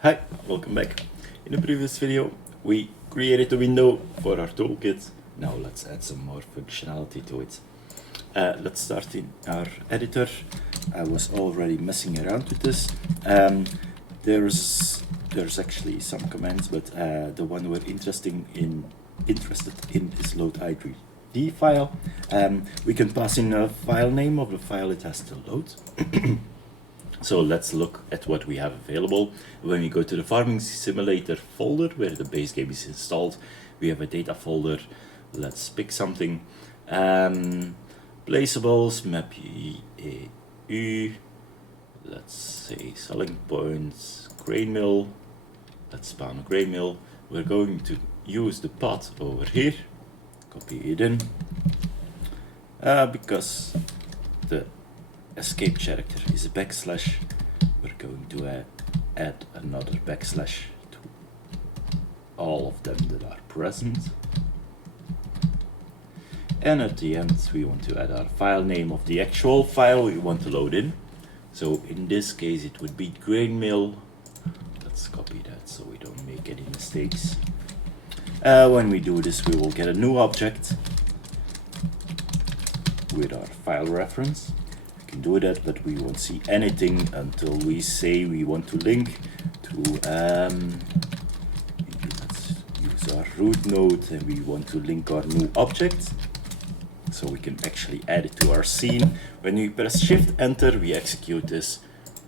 Hi, welcome back. In the previous video, we created a window for our toolkit. Now let's add some more functionality to it. Let's start in our editor. I was already messing around with this. There's actually some commands, but the one we're interested in is load I3D file. We can pass in a file name of the file it has to load. So let's look at what we have available. When we go to the Farming Simulator folder where the base game is installed, we have a data folder. Let's pick something. Placeables, map EU, let's say selling points, grain mill. Let's spawn a grain mill. We're going to use the path over here, copy it in, because the escape character is a backslash. We're going to add another backslash to all of them that are present. And at the end, we want to add our file name of the actual file we want to load in. So in this case, it would be grain mill. Let's copy that so we don't make any mistakes. When we do this, we will get a new object with our file reference. Can do that, but we won't see anything until we say we want to link to maybe let's use our root node and we want to link our new object so we can actually add it to our scene. When we press shift enter, we execute this,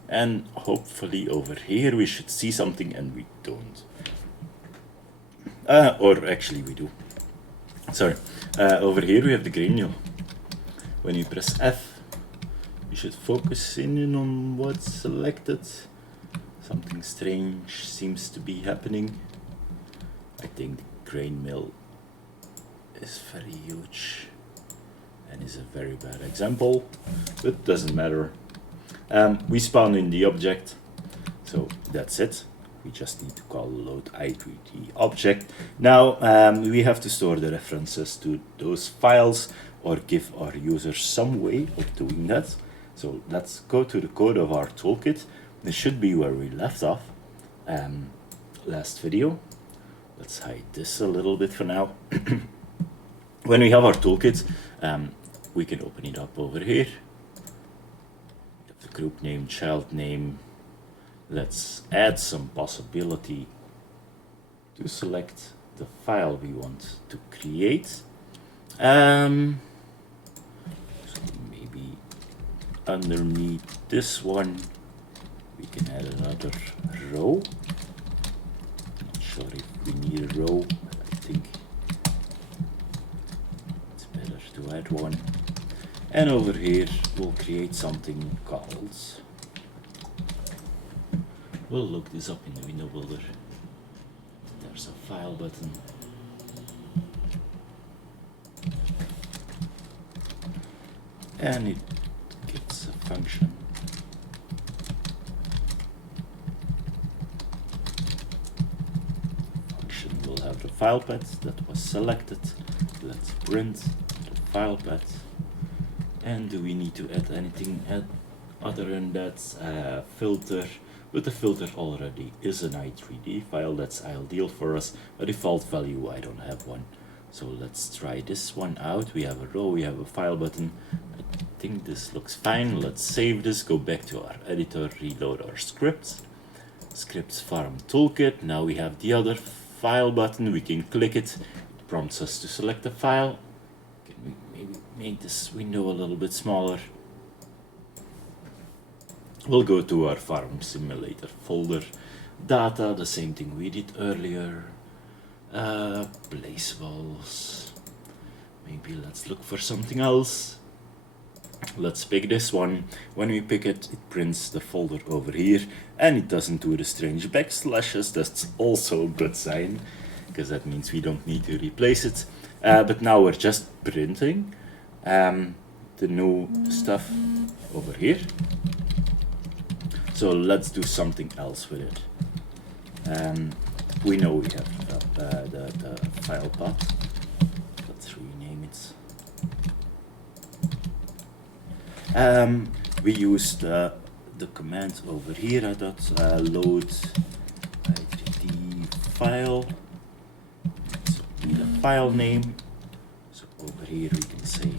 and hopefully over here we should see something, and we don't, or actually we do. Sorry, over here we have the grain mill. When you press F, you should focus in on what's selected. Something strange seems to be happening. I think the grain mill is very huge and is a very bad example, but doesn't matter. We spawn in the object, so that's it. We just need to call load I3D object. Now we have to store the references to those files or give our users some way of doing that. So let's go to the code of our toolkit. This should be where we left off last video. Let's hide this a little bit for now. When we have our toolkit, we can open it up over here. The group name, child name. Let's add some possibility to select the file we want to create. So maybe underneath this one we can add another row. Not sure if we need a row, but I think it's better to add one. And over here we'll create something called, we'll look this up in the window builder. There's a file button. And it gets a function. Function will have the file path that was selected. Let's print the file path. And do we need to add anything other than that? Filter, but the filter already is an I3D file. That's ideal for us. A default value, I don't have one. So let's try this one out. We have a row, we have a file button. I think this looks fine. Let's save this, go back to our editor, reload our scripts. Scripts farm toolkit. Now we have the other file button. We can click it. It prompts us to select the file. Can we maybe make this window a little bit smaller? We'll go to our Farm Simulator folder. Data, the same thing we did earlier. Placeables. Maybe let's look for something else. Let's pick this one. When we pick it, it prints the folder over here, and it doesn't do the strange backslashes. That's also a good sign, because that means we don't need to replace it. But now we're just printing the new stuff over here. So let's do something else with it. We know we have the file path. Let's rename it. We use the command over here. I thought load file. So be the file name. So over here we can say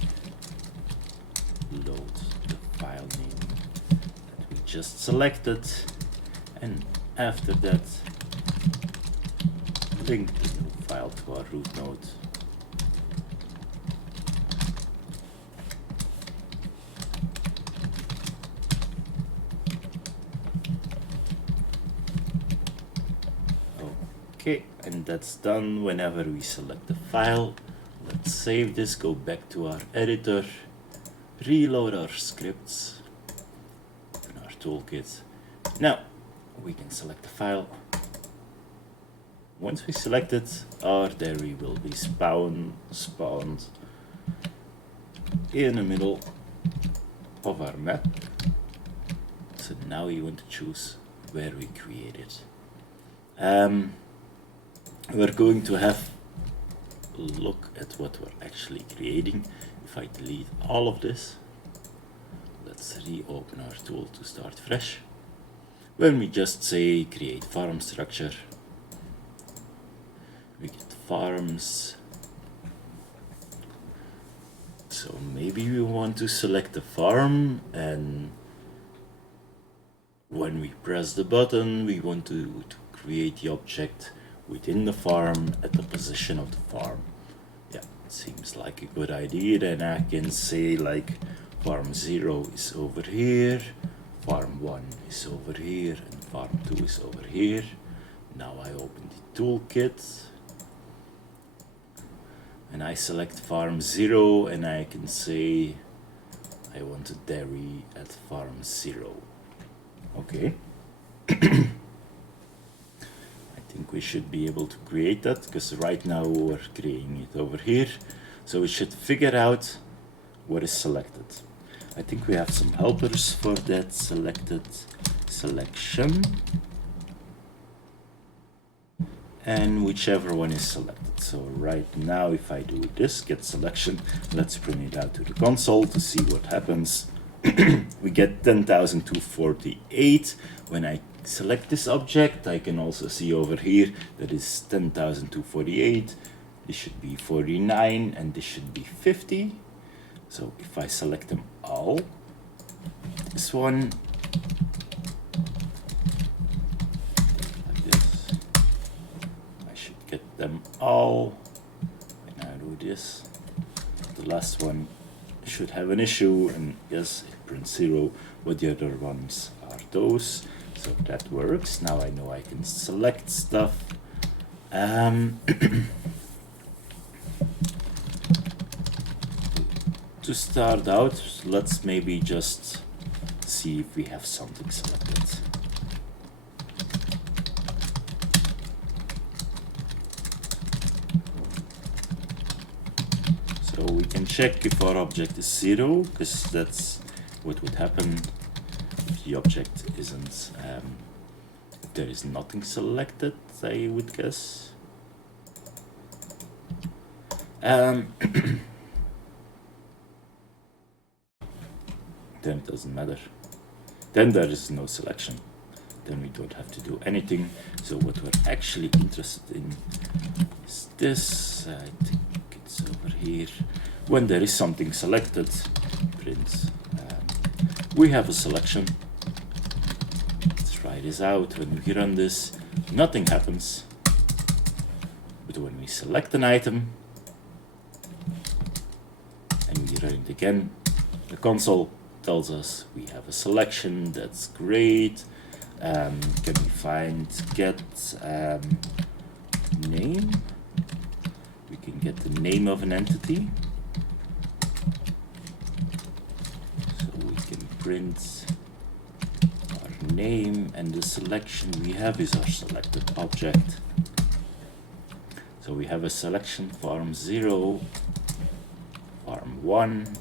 load the file name that we just selected, and after that link the new file to our root node. Okay, and that's done. Whenever we select the file, let's save this, go back to our editor, reload our scripts, open our toolkit. Now we can select the file. Once we select it, our dairy will be spawned in the middle of our map. So now we want to choose where we create it. We're going to have a look at what we're actually creating. If I delete all of this, let's reopen our tool to start fresh. When we just say create farm structure, we get farms. So maybe we want to select the farm, and when we press the button, we want to create the object within the farm at the position of the farm. Yeah, it seems like a good idea. Then I can say like farm 0 is over here, farm 1 is over here, and farm 2 is over here. Now I open the toolkit and I select farm 0, and I can say I want a dairy at farm 0. Okay. I think we should be able to create that, because right now we're creating it over here. So we should figure out what is selected. I think we have some helpers for that. Selected selection, and whichever one is selected. So right now if I do this get selection, let's print it out to the console to see what happens. We get 10,248. When I select this object, I can also see over here that is 10,248. This should be 49, and this should be 50. So if I select them all, this one, like this, I should get them all. When I do this, the last one should have an issue, and yes, it prints 0, but the other ones are those. So that works. Now I know I can select stuff. To start out, let's maybe just see if we have something selected. So we can check if our object is 0, because that's what would happen if the object isn't, if there is nothing selected, I would guess. Then it doesn't matter. Then there is no selection. Then we don't have to do anything. So what we're actually interested in is this. I think it's over here. When there is something selected, print. We have a selection. Let's try this out. When we run this, nothing happens. But when we select an item and we run it again, the console tells us we have a selection. That's great. Can we find get name? We can get the name of an entity. So we can print our name, and the selection we have is our selected object. So we have a selection farm 0, farm 1.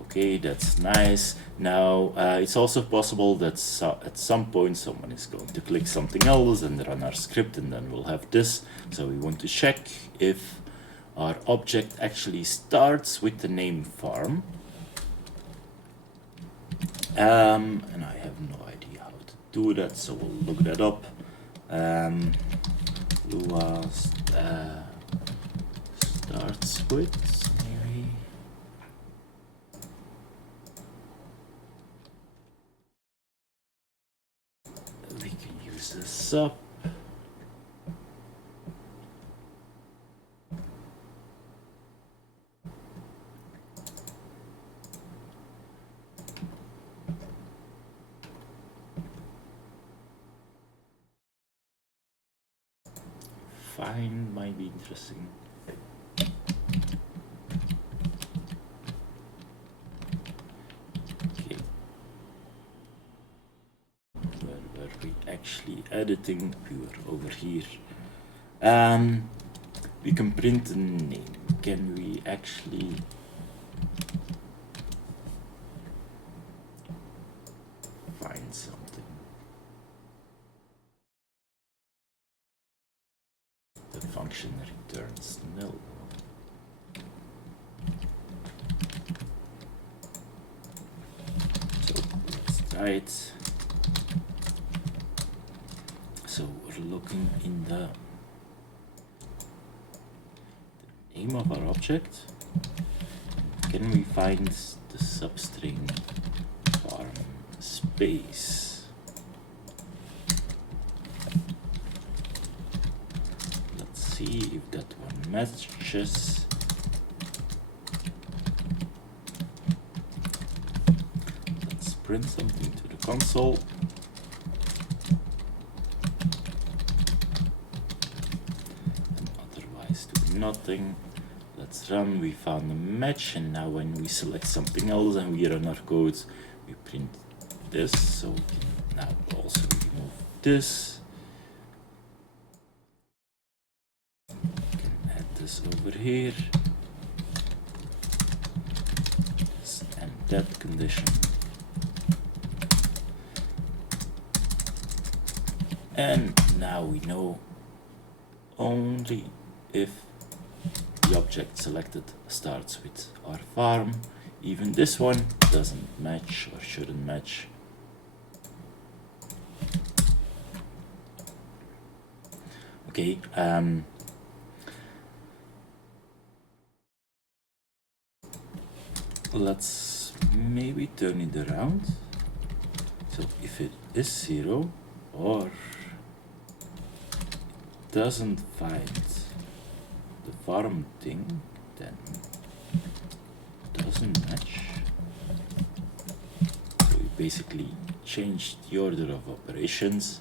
Okay, that's nice. Now it's also possible that at some point someone is going to click something else and run our script, and then we'll have this. So we want to check if our object actually starts with the name farm. And I have no idea how to do that, so we'll look that up. Lua starts with maybe. We can use the sub. Fine, might be interesting. Okay. Where were we actually editing? We were over here. We can print a name. Can we actually find something? The function returns nil. So let's try it. So we're looking in the name of our object. Can we find the substring farm space? Let's see if that one matches. Let's print something to the console. And otherwise do nothing. Let's run. We found a match, and now when we select something else and we run our code, we print this. So we can now also remove this. We can add this over here. This and that condition. And now we know only if the object selected starts with our farm. Even this one doesn't match or shouldn't match. Okay, let's maybe turn it around. So if it is 0 or doesn't find the farm thing, then doesn't match. So we basically changed the order of operations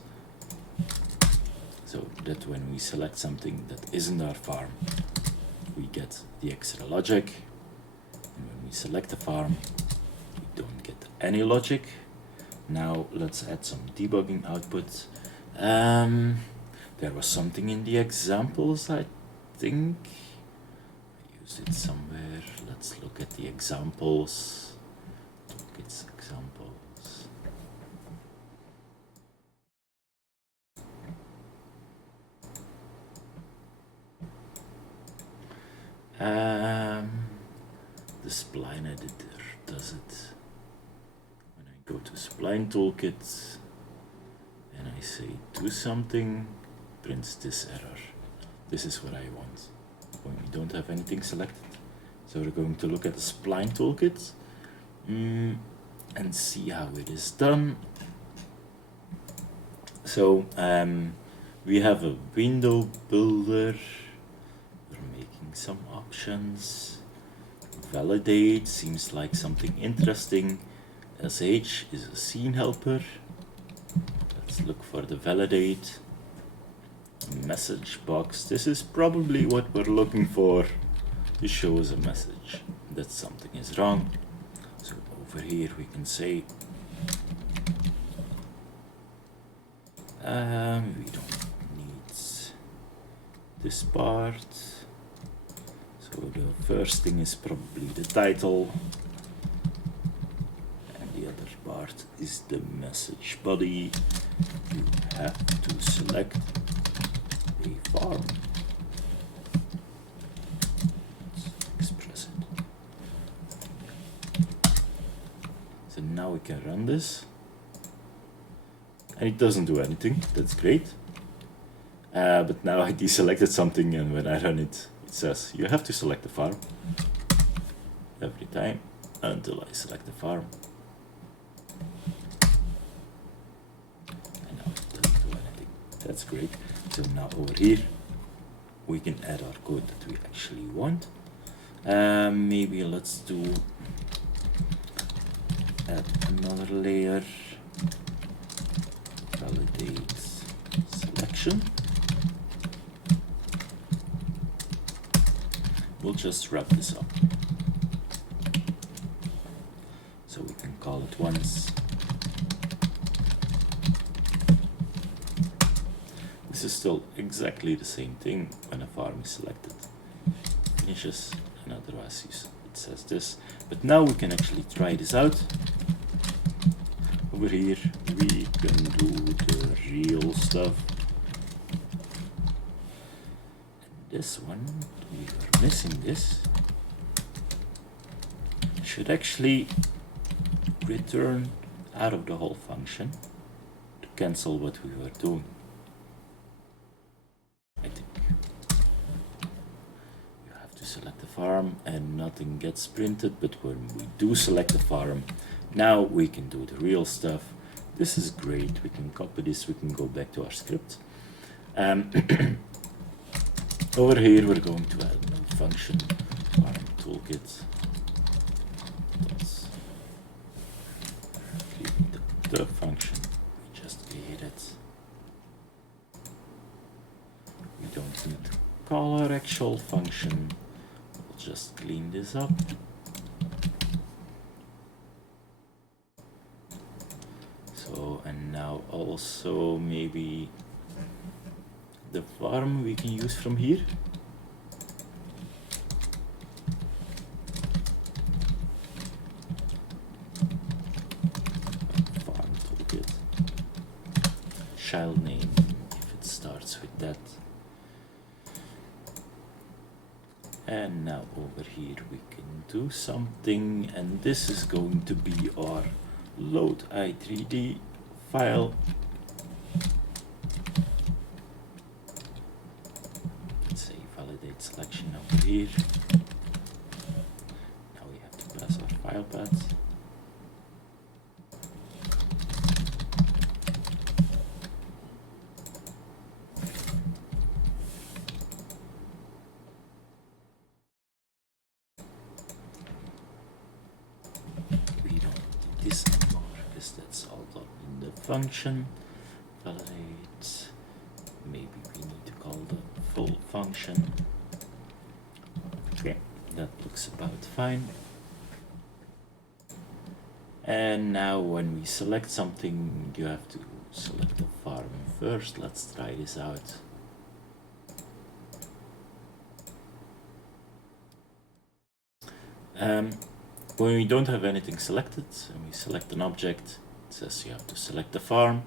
so that when we select something that isn't our farm, we get the extra logic, and when we select the farm, we don't get any logic. Now let's add some debugging output. There was something in the examples, I think. I used it somewhere. Let's look at the examples. Toolkits examples. The spline editor does it. When I go to spline toolkit and I say do something, prints this error. This is what I want when we don't have anything selected. So we're going to look at the spline toolkit and see how it is done. So we have a window builder. We're making some options. Validate seems like something interesting. SH is a scene helper. Let's look for the validate. Message box. This is probably what we're looking for. This shows a message that something is wrong. So over here we can say we don't need this part. So the first thing is probably the title, and the other part is the message body. You have to select a farm. Let's express it. So now we can run this, and it doesn't do anything. That's great. But now I deselected something, and when I run it, it says you have to select the farm every time until I select the farm. And now it doesn't do anything. That's great. So now over here, we can add our code that we actually want. Maybe let's do add another layer, validate selection. We'll just wrap this up. So we can call it once. This is still exactly the same thing when a farm is selected. Finishes, and otherwise it says this. But now we can actually try this out. Over here we can do the real stuff. And this one, we are missing this. Should actually return out of the whole function to cancel what we were doing. I think you have to select the farm and nothing gets printed, but when we do select the farm, now we can do the real stuff. This is great. We can copy this, we can go back to our script. Over here we're going to add a new function, farm toolkit. The function we just created. We don't need to call our actual function. We'll just clean this up. So, and now also maybe the farm we can use from here. Child name, if it starts with that. And now over here we can do something, and this is going to be our load I3D file. Let's say validate selection over here. Now we have to pass our file path. Function validate, maybe we need to call the full function. Okay, that looks about fine. And now when we select something, you have to select the farm first. Let's try this out. When we don't have anything selected and we select an object, it says you have to select the farm.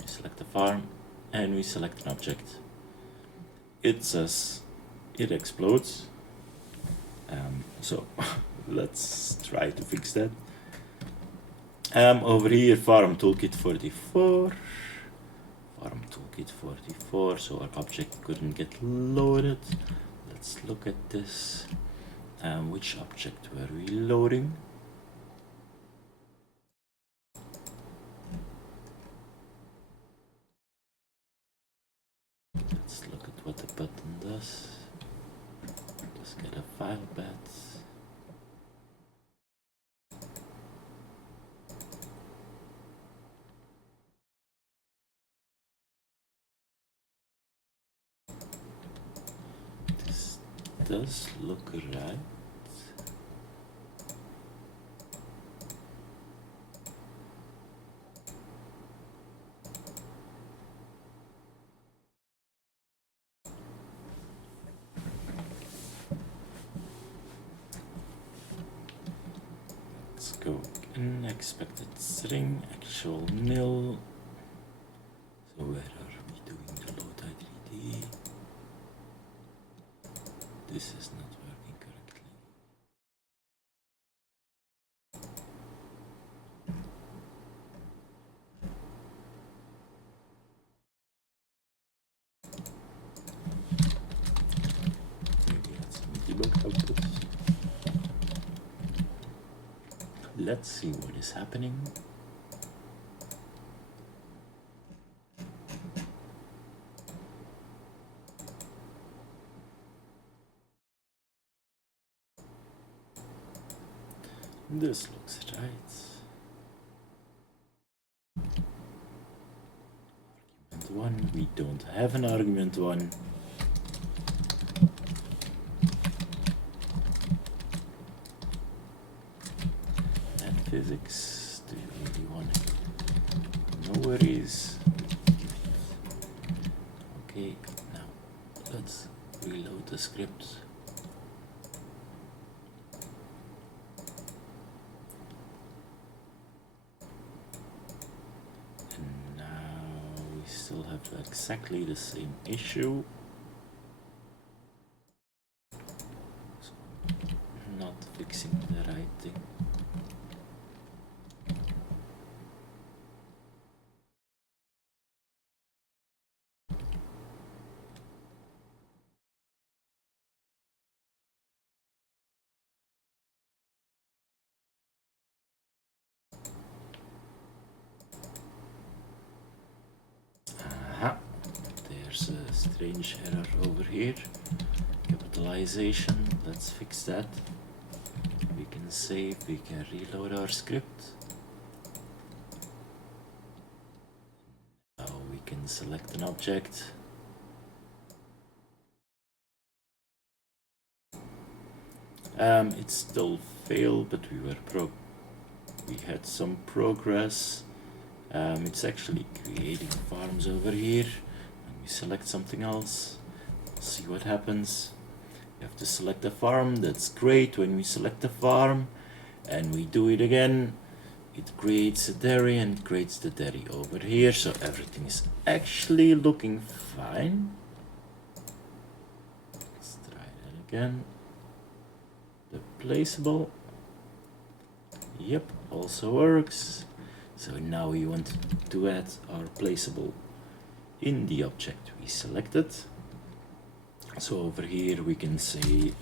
We select the farm and we select an object. It says it explodes. So let's try to fix that. Over here, farm toolkit 44. Farm toolkit 44, so our object couldn't get loaded. Let's look at this. Which object were we loading? Let's look at what the button does. Let's get a file path. This does look right. Go unexpected string, actual nil. So where are we doing the load I3D? This is not working correctly. let's see what is happening. This looks right. Argument 1, we don't have an argument 1. And physics, do you really want it? No worries. Okay, now let's reload the script. Still have exactly the same issue. So, not fixing the right thing. Aha. There's a strange error over here. Capitalization, let's fix that. We can save, we can reload our script. Now we can select an object. It still failed, but we had some progress. It's actually creating farms over here. When we select something else, see what happens. We have to select a farm. That's great. When we select a farm and we do it again, it creates a dairy and creates the dairy over here. So everything is actually looking fine. Let's try that again. The placeable. Yep, also works. So now we want to add our placeable in the object we selected. So over here we can say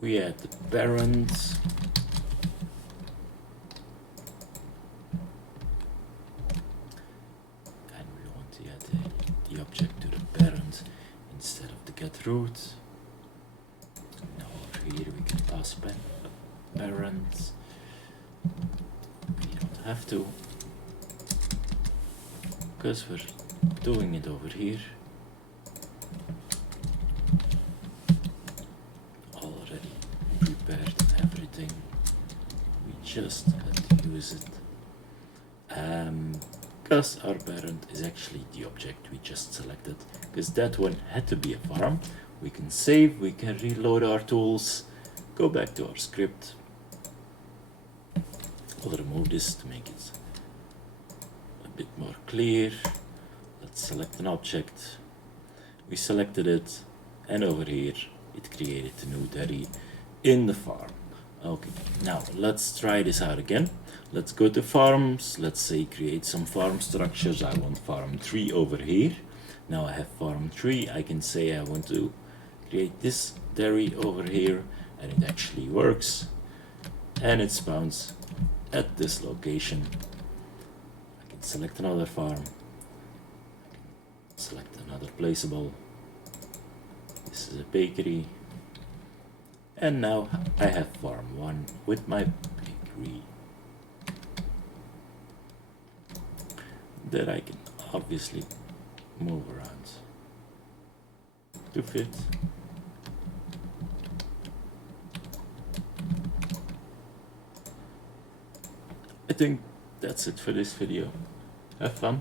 we add the parent, and we want to add the object to the parent instead of the get root. Now over here we can pass parent. We don't have to, because we're doing it over here. Already prepared everything. We just had to use it. Because our parent is actually the object we just selected, because that one had to be a farm. We can save, we can reload our tools, go back to our script. I'll remove this to make it a bit more clear. Let's select an object. We selected it, and over here it created a new dairy in the farm. Okay, now let's try this out again. Let's go to farms. Let's say create some farm structures. I want farm 3 over here. Now I have farm 3. I can say I want to create this dairy over here, and it actually works. And it spawns at this location. I can select another farm. I can select another placeable. This is a bakery. And now I have farm 1 with my bakery. That I can obviously move around to fit. I think that's it for this video. Have fun.